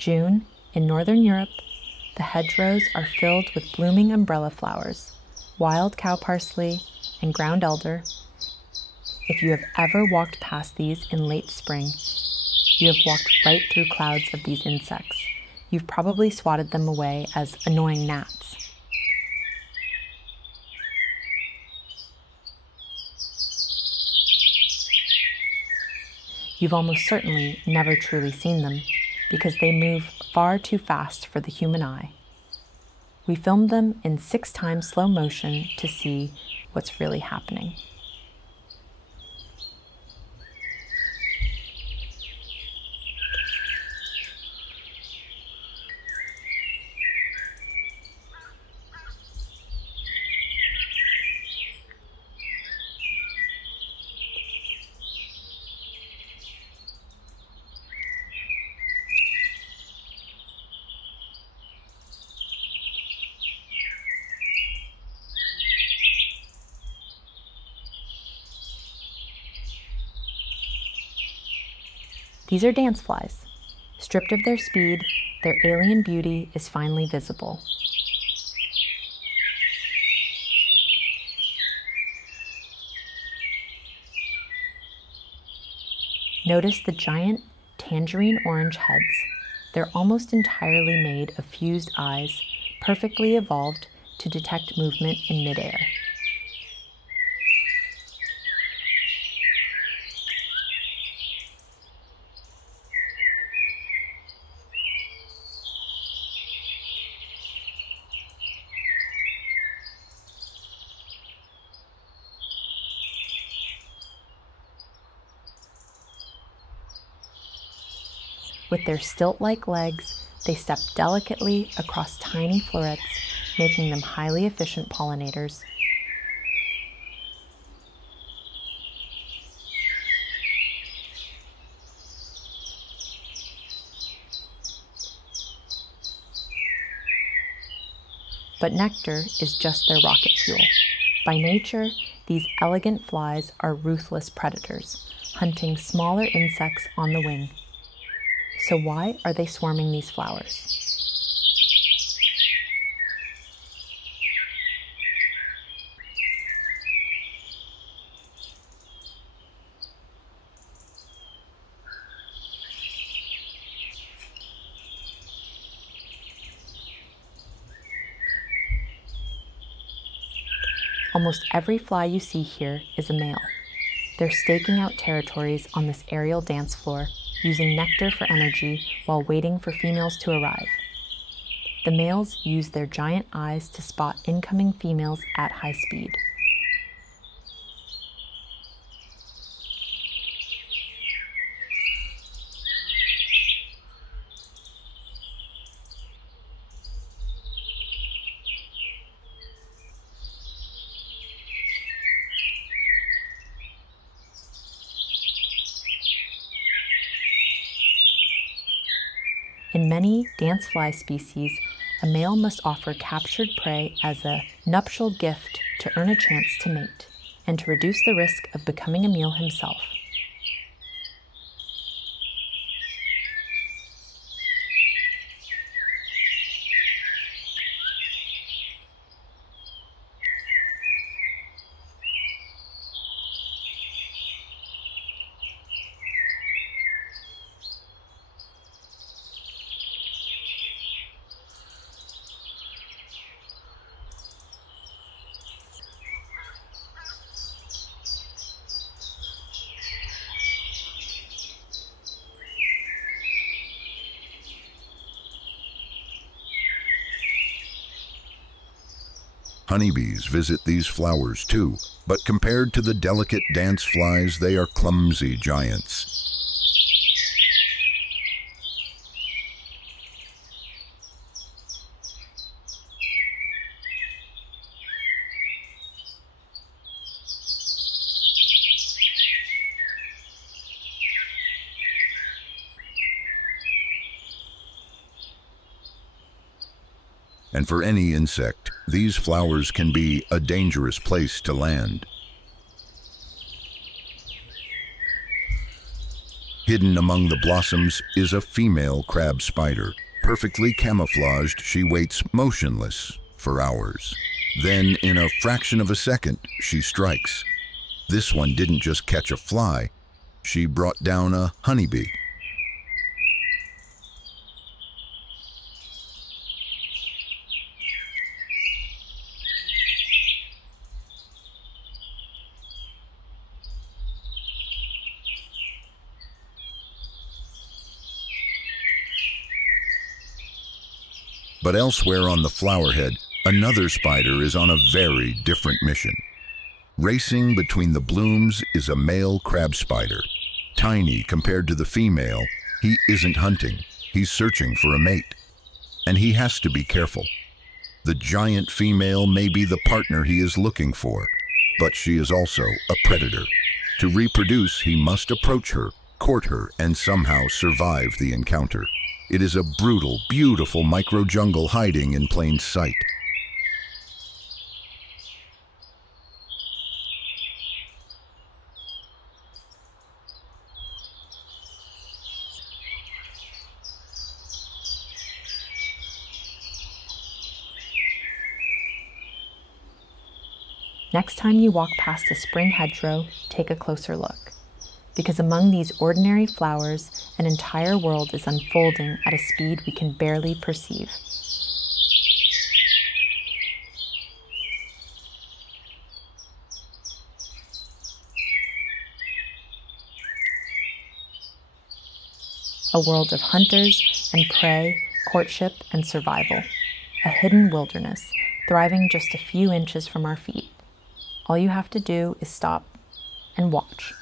June, in northern Europe, the hedgerows are filled with blooming umbrella flowers, wild cow parsley, and ground elder. If you have ever walked past these in late spring, you have walked right through clouds of these insects. You've probably swatted them away as annoying gnats. You've almost certainly never truly seen them, because they move far too fast for the human eye. We filmed them in 6 times slow motion to see what's really happening. These are dance flies. Stripped of their speed, their alien beauty is finally visible. Notice the giant tangerine orange heads. They're almost entirely made of fused eyes, perfectly evolved to detect movement in midair. With their stilt-like legs, they step delicately across tiny florets, making them highly efficient pollinators. But nectar is just their rocket fuel. By nature, these elegant flies are ruthless predators, hunting smaller insects on the wing. So why are they swarming these flowers? Almost every fly you see here is a male. They're staking out territories on this aerial dance floor, using nectar for energy while waiting for females to arrive. The males use their giant eyes to spot incoming females at high speed. In many dance fly species, a male must offer captured prey as a nuptial gift to earn a chance to mate, and to reduce the risk of becoming a meal himself. Honeybees visit these flowers too, but compared to the delicate dance flies, they are clumsy giants. And for any insect, these flowers can be a dangerous place to land. Hidden among the blossoms is a female crab spider. Perfectly camouflaged, she waits motionless for hours. Then, in a fraction of a second, she strikes. This one didn't just catch a fly, she brought down a honeybee. But elsewhere on the flowerhead, another spider is on a very different mission. Racing between the blooms is a male crab spider. Tiny compared to the female, he isn't hunting, he's searching for a mate. And he has to be careful. The giant female may be the partner he is looking for, but she is also a predator. To reproduce, he must approach her, court her, and somehow survive the encounter. It is a brutal, beautiful micro-jungle hiding in plain sight. Next time you walk past a spring hedgerow, take a closer look. Because among these ordinary flowers, an entire world is unfolding at a speed we can barely perceive. A world of hunters and prey, courtship and survival. A hidden wilderness, thriving just a few inches from our feet. All you have to do is stop and watch.